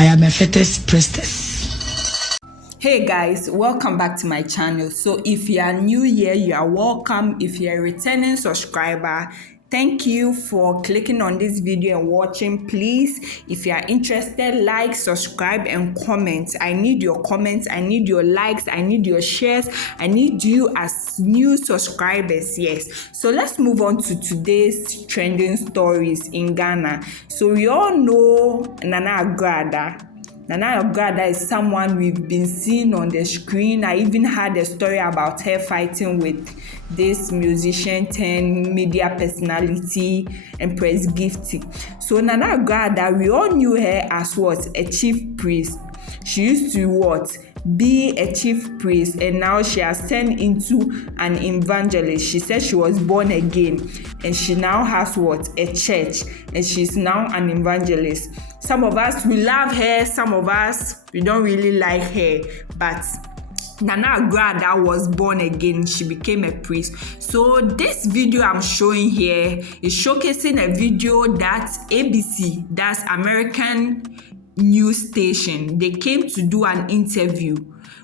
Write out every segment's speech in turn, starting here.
I am a Chief Priestess. Hey guys, welcome back to my channel. So if you are new here, you are welcome. If you are a returning subscriber, thank you for clicking on this video and watching. Please, if you are interested, like, subscribe, and comment. I need your comments, I need your likes, I need your shares, I need you as new subscribers. Yes. So let's move on to today's trending stories in Ghana. So we all know Nana Agradaa. Nana Agradaa is someone we've been seeing on the screen. I even had a story about her fighting with this musician turned media personality, Empress Gifty. So Nana Agradaa, we all knew her as what? A chief priest. She used to what? Be a chief priest, and now she has turned into an evangelist. She said she was born again and she now has what? A church, and she's now an evangelist. Some of us, we love her, some of us, we don't really like her, but Nana Agradaa was born again. She became a priest. So this video I'm showing here is showcasing a video that ABC, that's American news station, they came to do an interview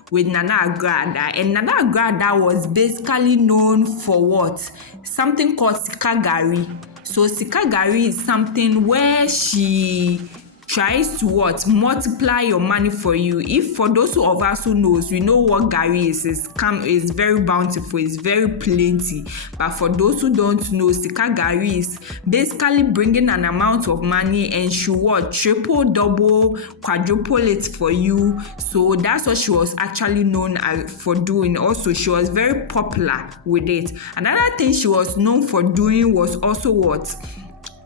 with Nana Agradaa, and Nana Agradaa was basically known for what? Something called sikagari. So sikagari is something where she tries to what? Multiply your money for you. If for those of us who knows, we know what gari is. It's very bountiful, it's very plenty. But for those who don't know, sikagari is basically bringing an amount of money and she what? Triple, double, quadruple it for you. So that's what she was actually known for doing. Also, she was very popular with it. Another thing she was known for doing was also what?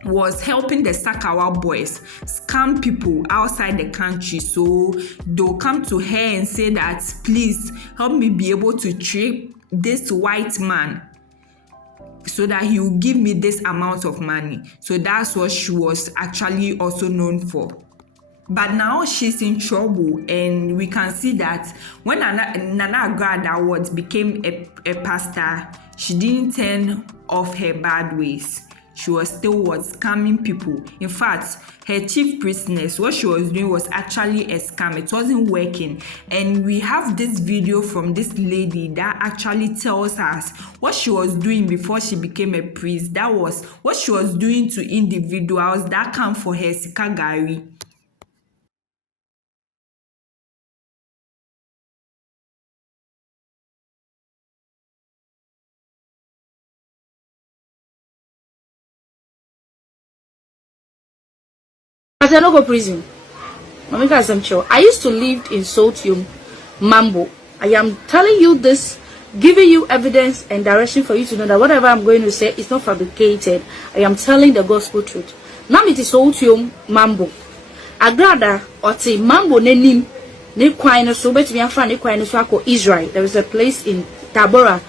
Was helping the Sakawa boys scam people outside the country. So they'll come to her and say that, please help me be able to trick this white man so that he will give me this amount of money. So that's what she was actually also known for. But now she's in trouble, and we can see that when Nana Agradaa became a pastor, she didn't turn off her bad ways. She was still scamming people. In fact, her chief priestess, what she was doing was actually a scam. It wasn't working. And we have this video from this lady that actually tells us what she was doing before she became a priest. That was what she was doing to individuals that come for her sikagari. I no go prison. I used to live in Sotium, Mambo. I am telling you this, giving you evidence and direction for you to know that whatever I'm going to say is not fabricated. I am telling the gospel truth. Now it is Sotium, Mambo. Agradaa or Mambo nenim ne kwine so bet me afa ne kwine so akọ Israel. There is a place in Tabora,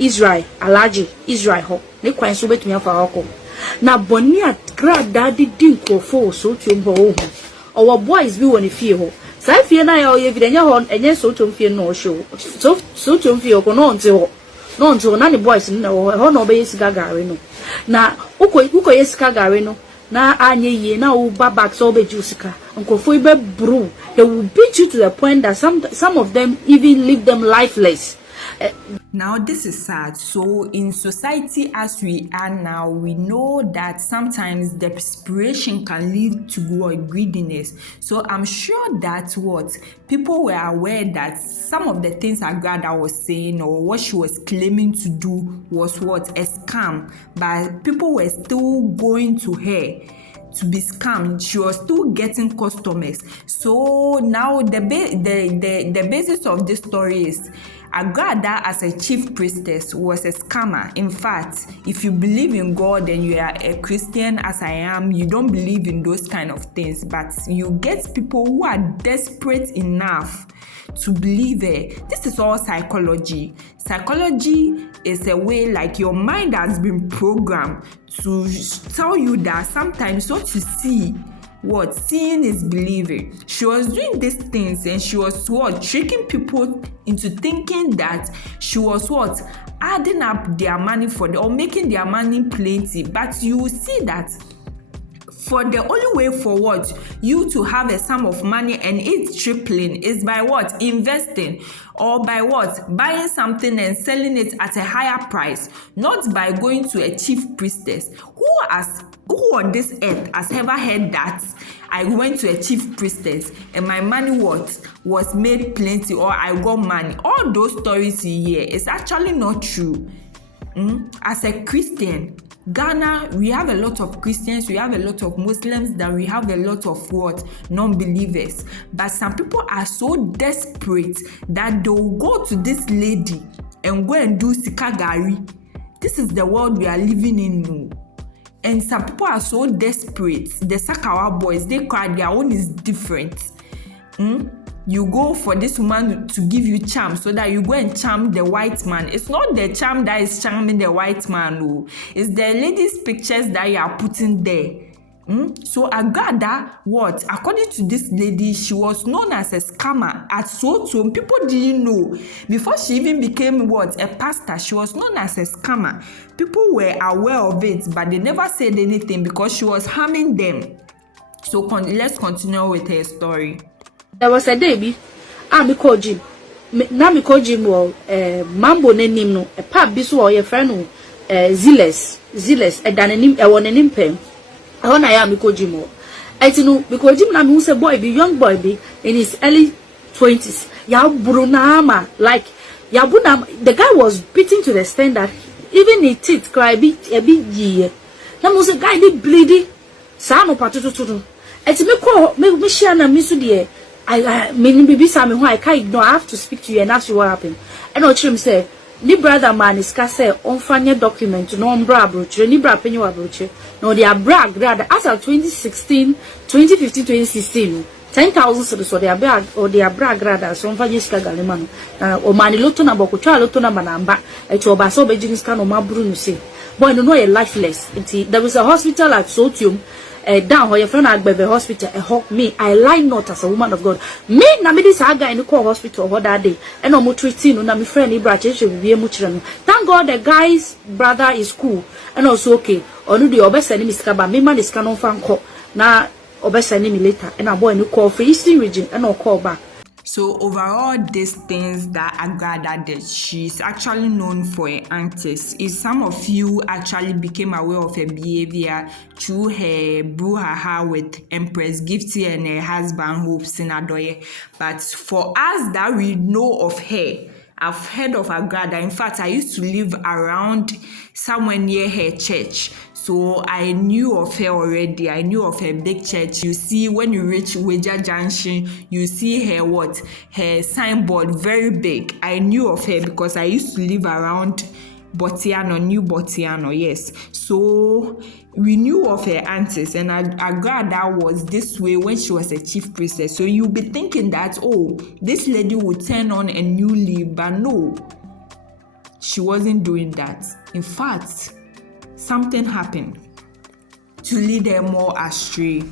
Israel, Alaji, Israel ho. Ne kwine so bet me afa akọ. Na boni Agradaa di nkofo so tuom ho our boys bi woni fie ho sa fie na ya oye videnya ho enye so tuom fie no show so tuom fie ko no nte na ne boys na ho na obe yesika gare no na uko yesika gare no na anye ye na u babak so obe jusika nkofo ibe bru they will beat you to the point that some of them even leave them lifeless. Now this is sad. So in society as we are now, we know that sometimes desperation can lead to greediness. So I'm sure that people were aware that some of the things Agradaa was saying or what she was claiming to do was a scam, but people were still going to her to be scammed. She was still getting customers. So now the basis of this story is Agradaa as a chief priestess was a scammer. In fact, if you believe in God and you are a Christian as I am, you don't believe in those kind of things, but you get people who are desperate enough to believe it. This is all psychology. Psychology is a way like your mind has been programmed to tell you that sometimes what you see, seeing is believing. She was doing these things and she was tricking people into thinking that she was adding up their money for them or making their money plenty. But you see that For the only way for what? You to have a sum of money and it's tripling is by what? Investing. Or by what? Buying something and selling it at a higher price. Not by going to a chief priestess. Who on this earth has ever heard that I went to a chief priestess and my money was made plenty, or I got money? All those stories you hear is actually not true. As a Christian, Ghana, we have a lot of Christians, we have a lot of Muslims, then we have a lot of non-believers. But some people are so desperate that they will go to this lady and go and do sikagari. This is the world we are living in now. And some people are so desperate. The Sakawa boys, they cry, their own is different. You go for this woman to give you charm so that you go and charm the white man. It's not the charm that is charming the white man, no. It's the lady's pictures that you are putting there. So Agradaa, according to this lady, she was known as a scammer at Soto. People didn't know. Before she even became a pastor, she was known as a scammer. People were aware of it, but they never said anything because she was harming them. So let's continue with her story. There was a day, me call Jim. Na me call Jim mambo nenim no a pap bisu or your friend zealous and dan enim e won enim pem. I want I am me call Jim. I know because Jim na me say boy be young boy be in his early 20s. Ya brunama like ya buna. The guy was beaten to the extent that even his teeth cry be a bit ye. Na mo say guy dey bleeding. Sa no patututu. Eti me call me share na me so de I mean, baby, Sammy, why I can't ignore. I have to speak to you and ask you what happened. And what him say, ni brother man is say on fanya document, no bra brooch, ni bra penny brooch, no they are brag rather as of 2016, 2015, 2016, 10,000 so they are brag or they are brag rather so on fanya skagalimano, or mani loto na boko, try loto na manamba, a choba so be jinis can o mabru no say. Boy, no a lifeless. There was a hospital at Sotium. Down where your friend at the hospital help me. I lie not as a woman of God. Me na me this guy in the call hospital that day. And no more treating na my friend Ibrahim should be much. Thank God the guy's brother is cool and also okay. Or no the obesity is kaba. Me man is canon fan call na obesity me later. And a boy in the call for Eastern region and no call back. So overall, these things that Agradaa did, she's actually known for her antics. If some of you actually became aware of her behavior through her brouhaha with Empress Gifty and her husband Hope Sinadoye, but for us that we know of her, I've heard of Agradaa. In fact, I used to live around somewhere near her church. So I knew of her already. I knew of her big church. You see, when you reach Weja Junction, you see her her signboard, very big. I knew of her because I used to live around Botiano, New Botiano, yes. So we knew of her aunties, and Agradaa was this way when she was a chief priestess. So you'll be thinking that, oh, this lady would turn on a new leaf, but no, she wasn't doing that. In fact, something happened to lead her more astray.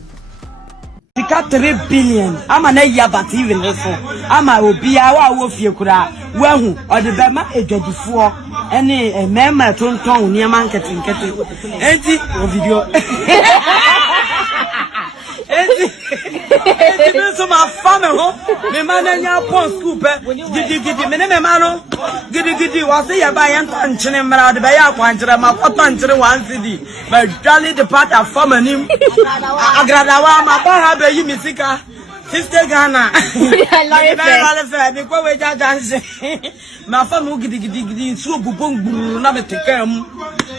We got 3 billion. I'm an year, but even so, I'm a Obia, Wofiakura, well, or the Bama, a 24, any a member tongue near marketing, empty video. So my family, me man and your post scoop, giddy, minimano, giddy, was the Bayan Tanchinamara, the Bayak Quantra, my Potantra 1 city, but jolly the part of family name Agradaa, my Baha, you Missika, Sister Ghana. I love it. Because we just dance. My family giddy, so boom, never take them.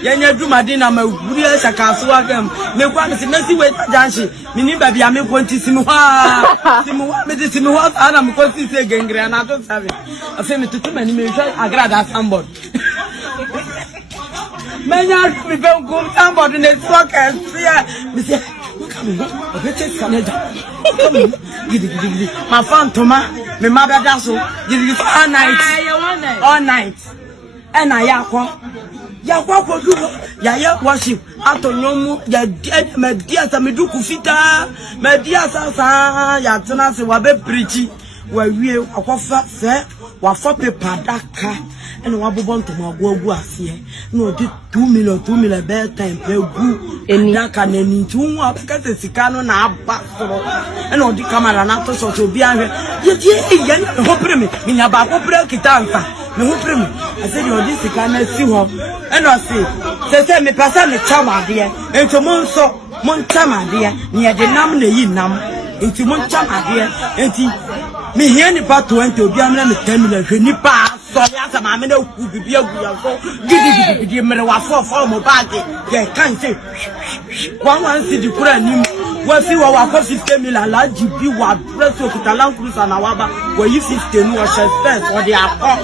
Yanya do my dinner, my real Sakaswa them. Me want to messy with dancing. Mini baby, I'm going to see me. Simuha, I'm going to say again, and I don't have it. I say me to too many Agradaa somebody. Many people go somebody in the focus. Yeah, my phone Toma, my mother does so. All night. And I yakwa do ya worship atonyomu ya media sa medu kufita media sa ya tena se wa be preach wa wie akofa fe wa for paper daka ene wa bobon to magogu ase no di 2 million be time pe gu daka na ni ntu wa ka sika no na aba soro ene odi camera na to so obi ahwe ye ho premi minya ba ko pre kitansa me ho premi ase di odi sika na si ho ene o se me pasa me chawade ento monso mon chamade ni e de nam na yi nam enti mon chamade enti me here ni pa 20 obi amna me 10 million hwe ni pa so ya sa ma me na ku bibia gu ya so gidi mere wa for mo bag ye kan say one city kura ni wa fi wa 50 million la jibi wa press okitalan cruiser na wa ba wa yi 50 no wa expense or the akọ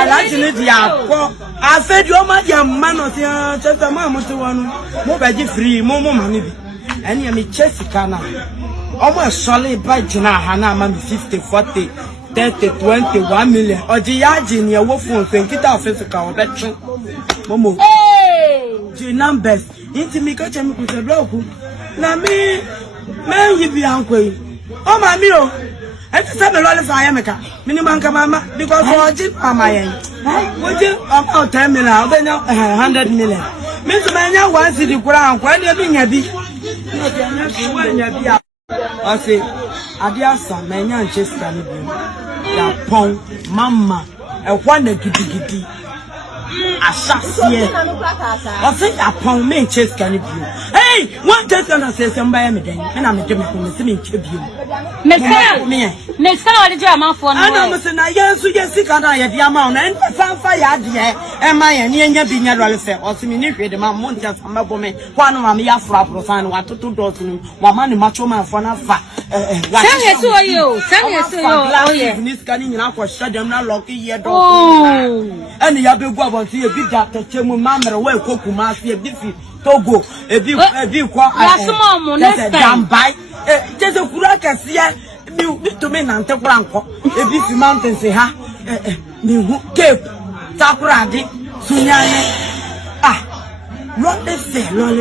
ala ji ni di akọ afi di o ma ya ma no ti chesa ma mo ti wonu mo be ji free mo ma ni bi eni mi chesika na omo sole ba jina ha na ma 50 40 30 20 1 million oji ya ji ni ewo fun so nkita office ka o betru momo ji numbers inti mi ka chemi ku se block na mi yi bi ankoi o ma mi o e ti se me lo le fa ya meka mi ni banka mama because oji mama yen oji about 10 million o be nya 100 million mi so me nya 1 city kura ankwa ni bi nya bi no nya bi I say, Adiasa, Manya, Chester, ya pong, mama, a one giddy. I shall see. I say, I pong me, Chester, hey, one Chester says, somebody, and I'm a Jimmy from the swimming tribune. Miss Carol, the German for I know, Mr. Nayan, so yes, sick on the amount, and some fire, dear, and my and Yan being a relative, or similarly, the man won't just come up with me, one of my flap, and what to do to him, one money, macho man for a fat. Tell you, Miss Canning, and I was shut them not lucky yet. And the other go about see a big doctor, Chemu Mamma, well, Kokuma, see a biffy, Togo, a big quack, damn bite. Just a kuraka see you to me Nante Branco, a big mountain say ha, Cape, Takuradi, Sunyane. Ah, lolly fair. No,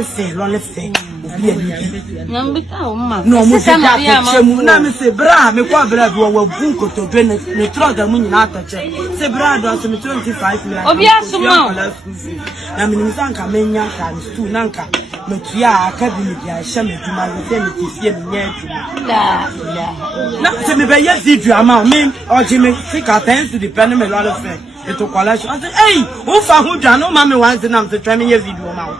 Mr. Bra, me qua bravo, or bunko to bene, ne trot the moon out of check. Se brado, some 25 million. Oh, yes, I mean, Sanka Mania times 2 Nanka, Matia, Academy, Shaman to my maternity, see not to me by yes, if you amount me, or Jimmy, think I tend to depend on a lot of things. To college, I said, hey, who found no mammy once and I'm to try me a video now.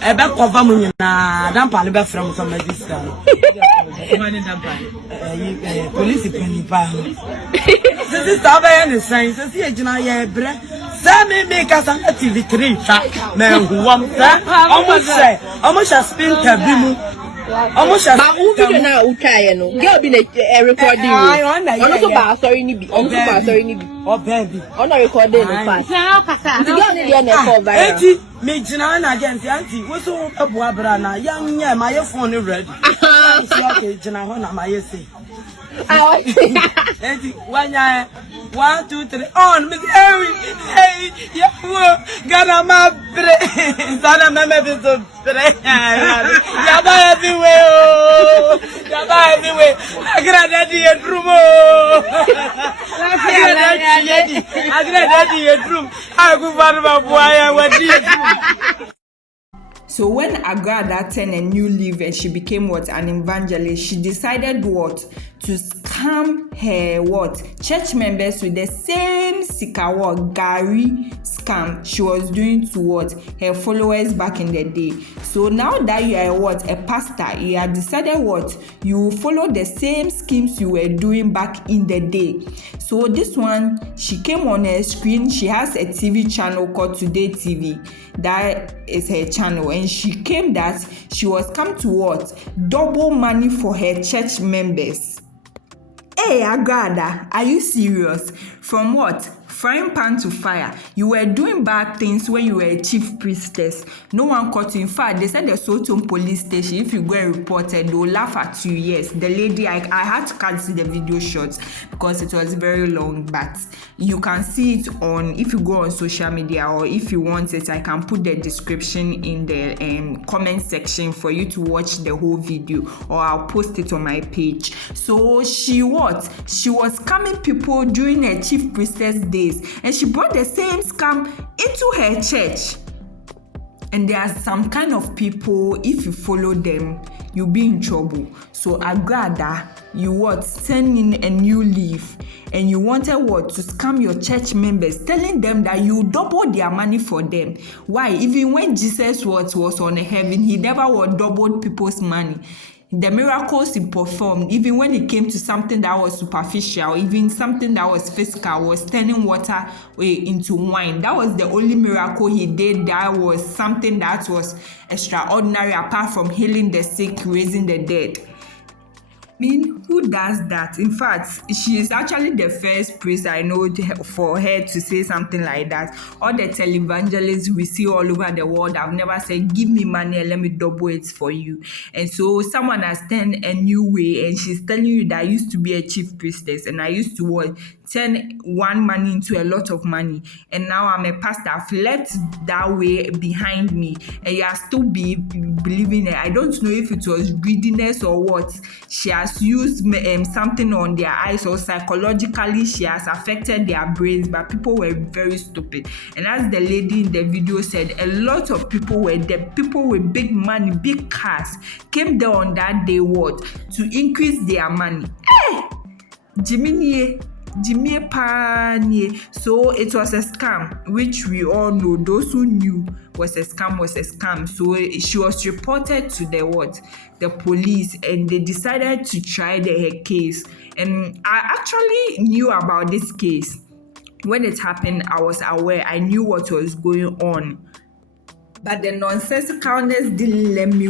A back of Bamunia, damn Paliba from some resistance. Police penny pan. This is the way science, as the Agina bread. Sammy make us an activity, man who wants that. Almost a spin tabimu. Almost as now, Ukayano. Girl be a recording. I sorry, Nibi. Sorry, Nibi. Or baby. On a recording. Me against Auntie. What's all a Wabrana? Young, yeah, my phone is ready. Okay, Janahona, my essay. I 1, 2, 3 on Miss Harry. Hey, yeah, Gana my brain. Sana Mamma is a brain. Yaba everywhere. Yaba everywhere. Agradaa and Rumo. Agradaa and Rum. I go for my boy. What do you? So when Agradaa turned a new leaf and she became an evangelist, she decided to scam her church members with the same sika Gary scam she was doing to her followers back in the day. So now that you are a pastor, you have decided you follow the same schemes you were doing back in the day. So this one, she came on her screen. She has a TV channel called Today TV. That is her channel, and she came that she was come to double money for her church members. Hey Agradaa, are you serious? From frying pan to fire. You were doing bad things when you were a chief priestess. No one caught you. In fact, they said the Soton police station, if you go and report it, they'll laugh at you. Yes, the lady, I had to cut the video short because it was very long, but you can see it on, if you go on social media, or if you want it, I can put the description in the comment section for you to watch the whole video, or I'll post it on my page. So she was scamming people during her chief priestess days, and she brought the same scam into her church. And there are some kind of people, if you follow them, you'll be in trouble. So Agradaa, you send in a new leaf, and you wanted to scam your church members, telling them that you double their money for them. Why? Even when Jesus was on heaven, he never doubled people's money. The miracles he performed, even when it came to something that was superficial, even something that was physical, was turning water into wine. That was the only miracle he did. That was something that was extraordinary, apart from healing the sick, raising the dead. I mean, who does that? In fact, she is actually the first priest I know for her to say something like that. All the televangelists we see all over the world have never said, give me money and let me double it for you. And so someone has turned a new way, and she's telling you that I used to be a chief priestess, and I used to turn one money into a lot of money, and now I'm a pastor. I've left that way behind me, and you are still believing it. I don't know if it was greediness or what. She has used something on their eyes, or psychologically she has affected their brains, but people were very stupid. And as the lady in the video said, a lot of people were there. People with big money, big cars, came there on that day to increase their money. Jimmy Panye. So it was a scam, which we all know. Those who knew was a scam. So she was reported to the police, and they decided to try her case. And I actually knew about this case. When it happened, I was aware. I knew what was going on. But the nonsensicalness didn't let me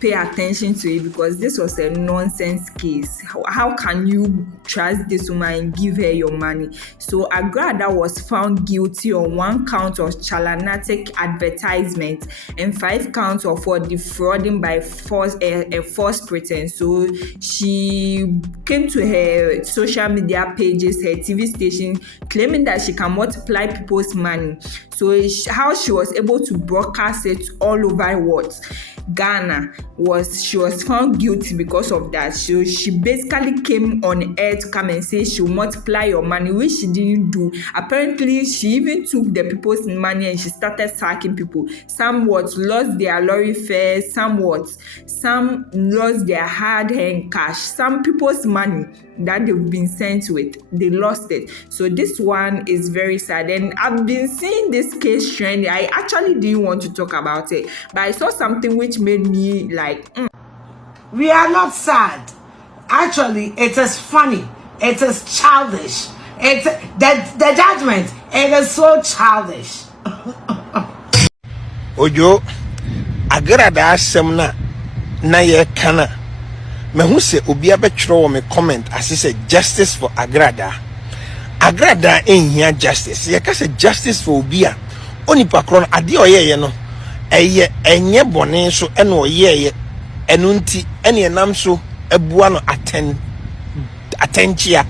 pay attention to it, because this was a nonsense case. How can you trust this woman and give her your money? So Agradaa was found guilty on 1 count of charlatanistic advertisement and 5 counts of defrauding by a false pretense. So she came to her social media pages, her TV station, claiming that she can multiply people's money. So how she was able to broadcast it all over Ghana she was found guilty because of that. So she basically came on air to come and say she'll multiply your money, which she didn't do. Apparently, she even took the people's money and she started sacking people. Some lost their lorry fares, some lost their hard-earned cash. Some people's money that they've been sent with, they lost it. So this one is very sad, and I've been seeing this case trending. I actually didn't want to talk about it, but I saw something which made me like We are not sad. Actually, it is funny. It is childish. It's the judgment. It is so childish. Ojo Agradaa semna na ye kana me hu se obi abetwero me comment as say justice for Agradaa enhia justice. Ye ka say justice for obi a onipa kro ade oyeye no eye enye bone so ene oyeye enu nti ene enam so ebua no attentia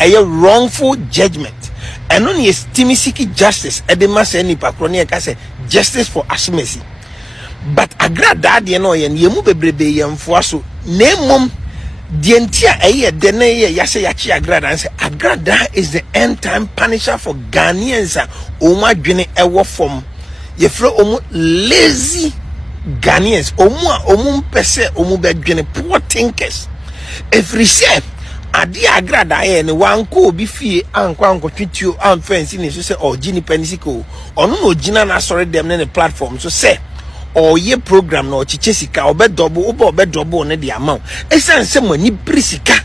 eye wrongful judgment eno ne estimisiki justice edema se enipa kro ne ka say justice for asmesi. But Agradaa de no ye yemu bebrebe yemfo aso nemom de ntia eye de na ye yase yachi Agradaa say Agradaa is the end time punisher for Ghanaians o ma dwene ewo fom ye fro omu lazy Ghanaians omu pese omu bedwene poor thinkers every say ade Agradaa ye ne wanko obi fie anko twitio amfansi ne so say ogini panisiko ono no ogina na sorry dem ne platform so say or ye program no chiche sika obe double ne the amount esan se mani brisika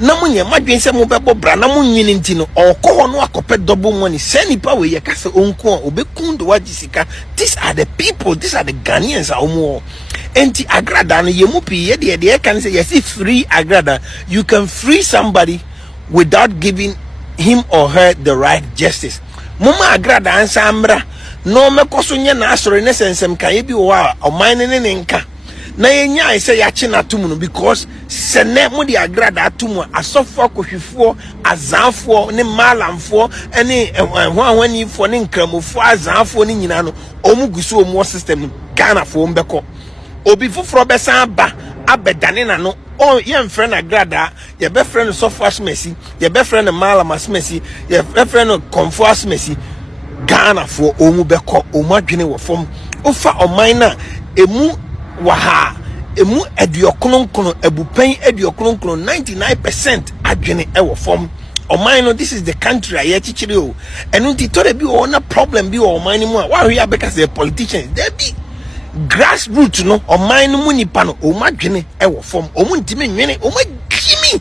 na munye madwen se mo bebo bra na munwini nti no okọ no akope double money se nipa we ye kase onko obekun do wajisika. These are the people, these are the Ghanaians omo enti Agradaa no ye mu pi ye de can say yes, free Agradaa. You can free somebody without giving him or her the right justice. Mama Agradaa ansa amra no mekoso nye na asore ne sensem kan ye bi wo a oman ne nka na yenya say ya chi na tum no because sene mo di Agradaa tum asofo kohwefo azanfo ne malamfo ene hwanifo ne nkramofo azanfo ne nyina no omuguso omu system no Ghana fo mbeko obi foforo besan ba abedane na no oh ye friend Agradaa ye be friend sofas mercy ye be friend malamas mercy ye be friend comfort mercy Ghana for omu beko omu adwene wo fom ofa oman na emu waha emu aduokronkron abupan aduokronkron 99% adwene e wo fom oman no this is the country aye chichire o enu ti tore bi o na problem bi o oman mu a wa hwe abeka say politicians there be grassroots no oman no mu nipa no omu adwene e wo fom omu ntime nwene omu gimi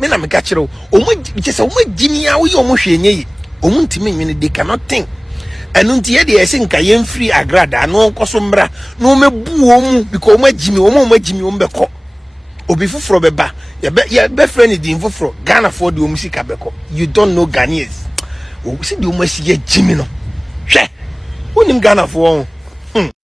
me na me ka kire o omu se omu gimi a wo ye omu hwe enye yi omu ntime nwene they cannot think enu nti ye de ese nka ye free Agradaa no nkoso mbra no mebu omu because omu agimi omu beko obi fufuro beba ye be friend di fufuro Ghana for the omu sika beko you don't know Ghanaians o si di omu asi ye gimi no hwe onim Ghana for